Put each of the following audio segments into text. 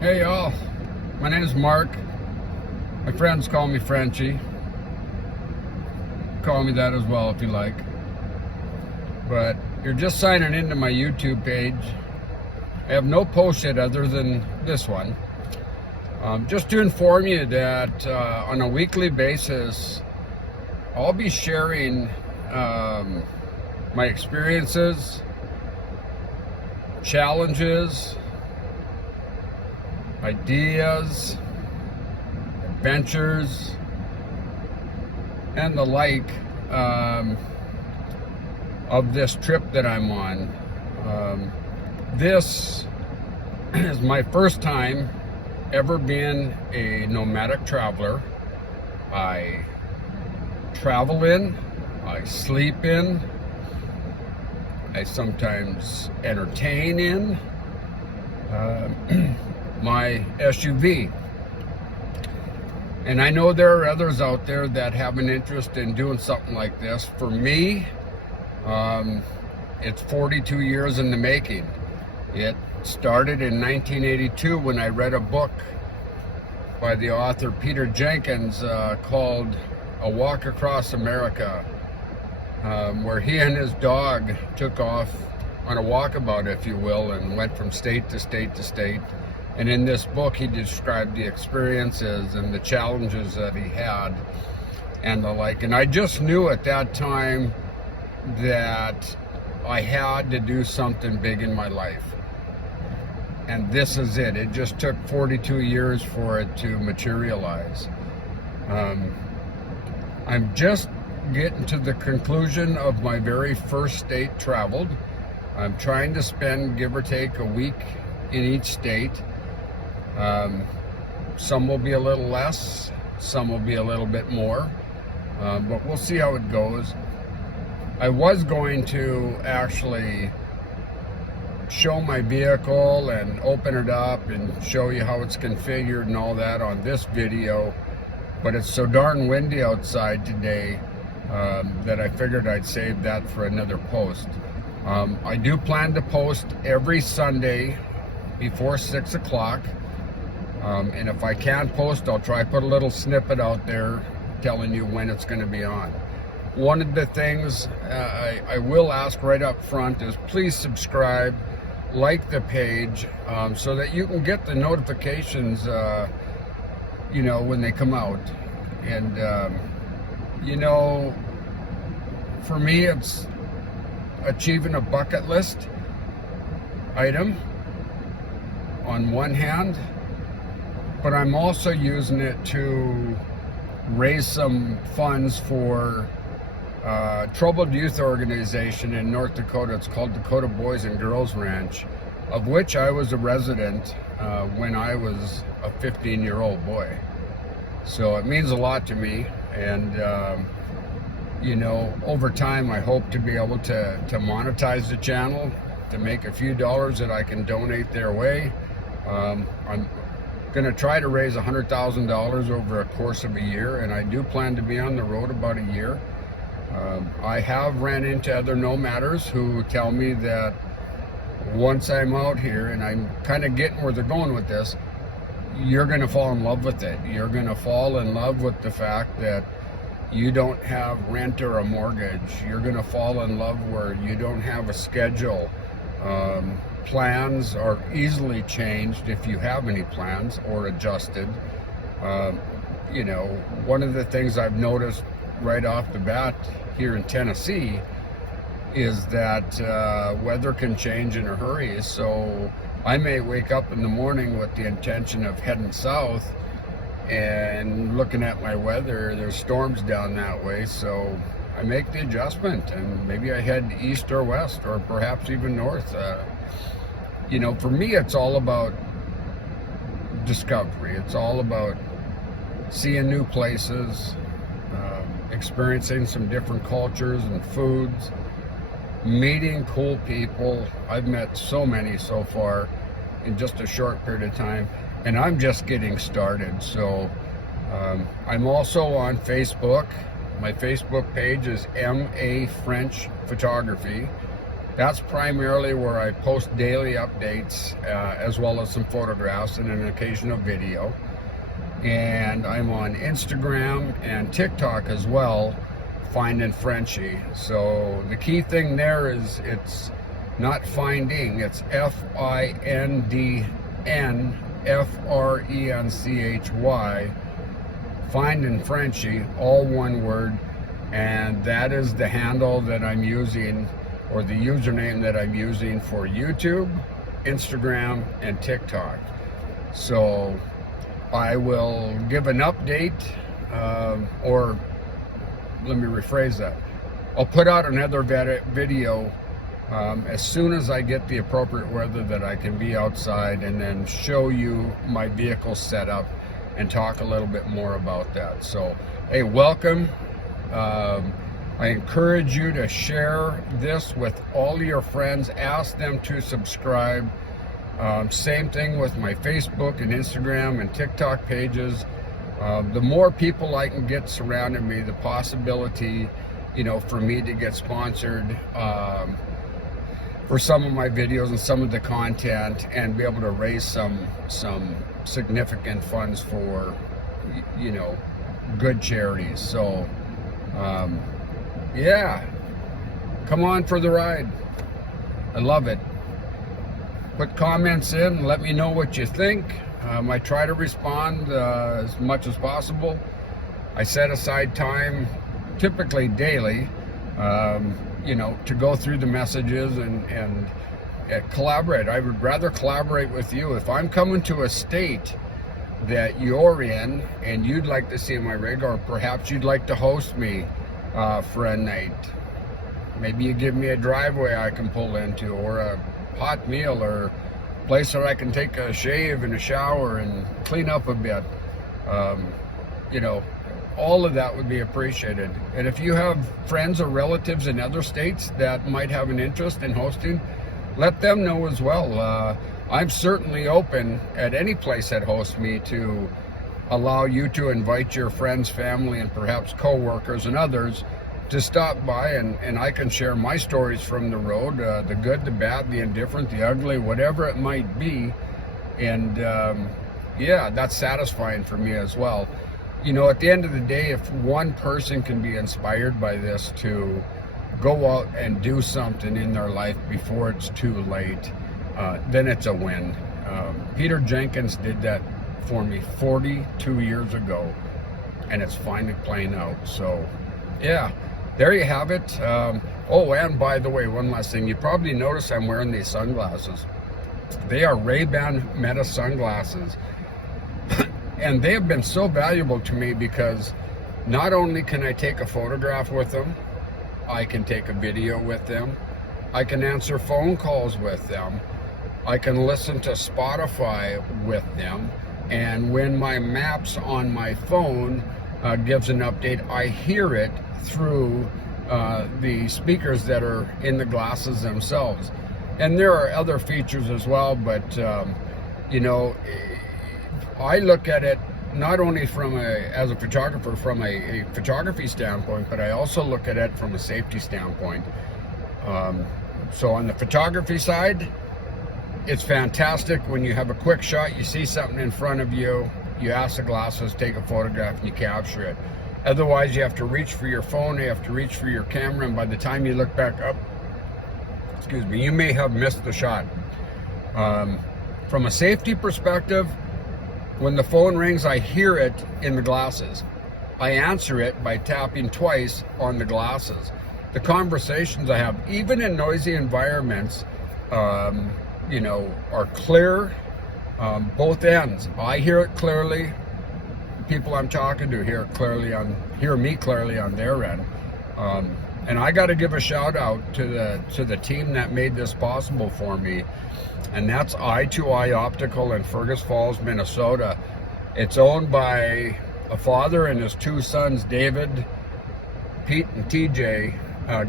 Hey y'all, my name is Mark. My friends call me Frenchy. Call me that as well if you like. But you're just signing into my YouTube page. I have no post yet other than this one. Just to inform you that on a weekly basis, I'll be sharing my experiences, challenges, ideas, adventures, and the like of this trip that I'm on. This is my first time ever being a nomadic traveler. I travel in, I sleep in, I sometimes entertain in my SUV. And I know there are others out there that have an interest in doing something like this. For me, it's 42 years in the making. It started in 1982 when I read a book by the author Peter Jenkins called A Walk Across America, where he and his dog took off on a walkabout, if you will, and went from state to state to state. And in this book, he described the experiences and the challenges that he had and the like. And I just knew at that time that I had to do something big in my life. And this is it. It just took 42 years for it to materialize. I'm just getting to the conclusion of my very first state traveled. I'm trying to spend, give or take, a week in each state. Some will be a little less, some will be a little bit more, but we'll see how it goes. I was going to actually show my vehicle and open it up and show you how it's configured and all that on this video, but it's so darn windy outside today that I figured I'd save that for another post. I do plan to post every Sunday before 6 o'clock. And if I can post, I'll try to put a little snippet out there telling you when it's going to be on. One of the things I will ask right up front is please subscribe, like the page, so that you can get the notifications, when they come out. And, for me, it's achieving a bucket list item on one hand, but I'm also using it to raise some funds for a troubled youth organization in North Dakota. It's called Dakota Boys and Girls Ranch, of which I was a resident when I was a 15-year-old boy. So it means a lot to me, and over time I hope to be able to monetize the channel, to make a few dollars that I can donate their way. I'm going to try to raise $100,000 over a course of a year, and I do plan to be on the road about a year. I have ran into other nomaders who tell me that once I'm out here, and I'm kind of getting where they're going with this, you're going to fall in love with it. You're going to fall in love with the fact that you don't have rent or a mortgage. You're going to fall in love where you don't have a schedule. Plans are easily changed if you have any plans, or adjusted. One of the things I've noticed right off the bat here in Tennessee is that weather can change in a hurry. So I may wake up in the morning with the intention of heading south, and looking at my weather, there's storms down that way. So I make the adjustment, and maybe I head east or west, or perhaps even north. For me, it's all about discovery. It's all about seeing new places, experiencing some different cultures and foods, meeting cool people. I've met so many so far in just a short period of time, and I'm just getting started. So I'm also on Facebook. My Facebook page is M.A. French Photography. That's primarily where I post daily updates, as well as some photographs and an occasional video. And I'm on Instagram and TikTok as well, finding Frenchy. So the key thing there is it's not finding, it's FINDNFRENCHY, finding Frenchy, all one word. And that is the handle that I'm using, or the username that I'm using for YouTube, Instagram, and TikTok. So I will give an update, or let me rephrase that. I'll put out another video as soon as I get the appropriate weather that I can be outside, and then show you my vehicle setup and talk a little bit more about that. So, hey, welcome. I encourage you to share this with all your friends. Ask them to subscribe. Same thing with my Facebook and Instagram and TikTok pages. The more people I can get surrounding me, the possibility, for me to get sponsored for some of my videos and some of the content, and be able to raise some significant funds for, good charities. So, yeah, come on for the ride. I love it. Put comments in, let me know what you think. I try to respond as much as possible. I set aside time, typically daily, to go through the messages and collaborate. I would rather collaborate with you. If I'm coming to a state that you're in and you'd like to see my rig, or perhaps you'd like to host me for a night, maybe you give me a driveway I can pull into, or a hot meal, or a place where I can take a shave and a shower and clean up a bit. All of that would be appreciated. And if you have friends or relatives in other states that might have an interest in hosting, let them know as well. I'm certainly open at any place that hosts me to allow you to invite your friends, family, and perhaps co-workers and others to stop by, and I can share my stories from the road, the good, the bad, the indifferent, the ugly, whatever it might be. And yeah, that's satisfying for me as well. At the end of the day, if one person can be inspired by this to go out and do something in their life before it's too late, then it's a win. Peter Jenkins did that for me 42 years ago, and it's finally playing out. So yeah, there you have it. Oh, and by the way, one last thing. You probably noticed I'm wearing these sunglasses. They are Ray-Ban Meta sunglasses. And they have been so valuable to me because not only can I take a photograph with them, I can take a video with them, I can answer phone calls with them, I can listen to Spotify with them, and when my maps on my phone gives an update, I hear it through the speakers that are in the glasses themselves. And there are other features as well, but I look at it not only as a photographer from a photography standpoint, but I also look at it from a safety standpoint. So on the photography side, it's fantastic when you have a quick shot, you see something in front of you, you ask the glasses, take a photograph, and you capture it. Otherwise, you have to reach for your phone, you have to reach for your camera, and by the time you look back up, you may have missed the shot. From a safety perspective, when the phone rings, I hear it in the glasses. I answer it by tapping twice on the glasses. The conversations I have, even in noisy environments, are clear, both ends. I hear it clearly. The people I'm talking to hear me clearly on their end. And I got to give a shout out to the team that made this possible for me. And that's Eye2Eye Optical in Fergus Falls, Minnesota. It's owned by a father and his two sons, David, Pete, and TJ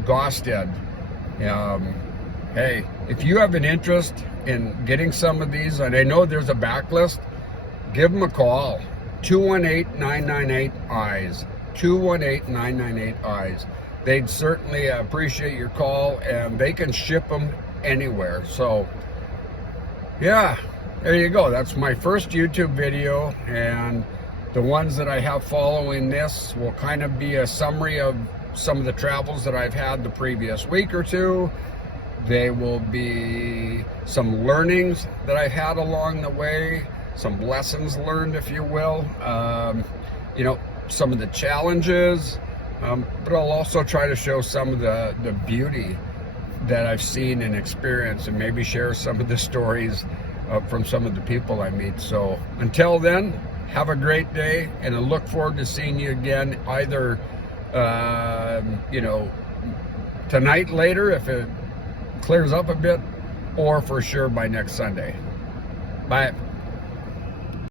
Gosted. Hey, if you have an interest in getting some of these, and I know there's a backlist, give them a call. 218-998-EYES. 218-998-EYES. they'd certainly appreciate your call, and they can ship them anywhere. So yeah, there you go. That's my first YouTube video, and the ones that I have following this will kind of be a summary of some of the travels that I've had the previous week or two. They will be some learnings that I've had along the way, some lessons learned, if you will, you know, some of the challenges, but I'll also try to show some of the beauty that I've seen and experienced, and maybe share some of the stories from some of the people I meet. So until then, have a great day, and I look forward to seeing you again, either you know, tonight, later, if it clears up a bit, or for sure by next Sunday. Bye.